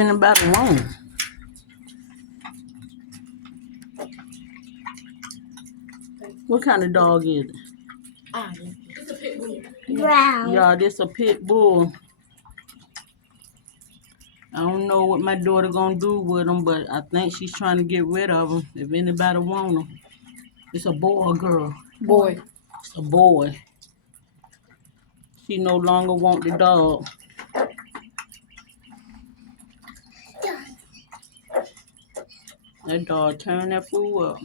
anybody want. What kind of dog is it? It's a pit bull. Brown. Yeah, this a pit bull. I don't know what my daughter gonna do with him, but I think she's trying to get rid of him. If anybody want him, it's a boy or girl. Boy. It's a boy. She no longer want the dog. That dog turned that fool up.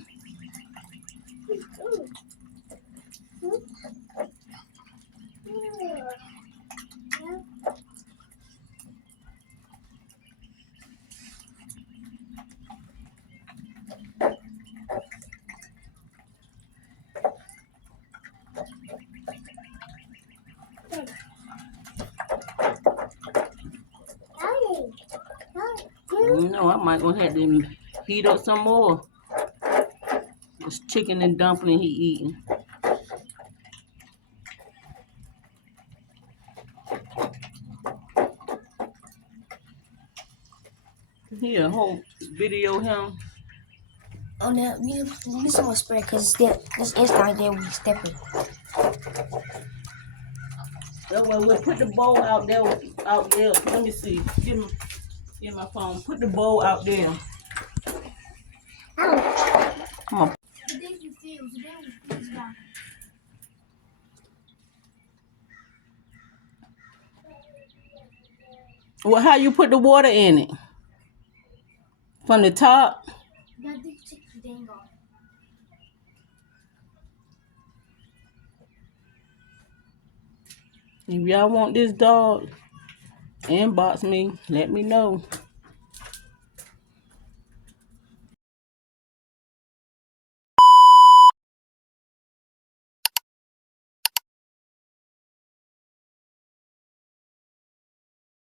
You know, I might gonna have to heat up some more. This chicken and dumpling he eating. Here, whole video him. Oh, now we need some more spray because this instant there we stepping. Well, we'll put the bowl out there. Let me see. Give my phone. Put the bowl out there. Come on. Well, how you put the water in it? From the top? If y'all want this dog, inbox me. Let me know.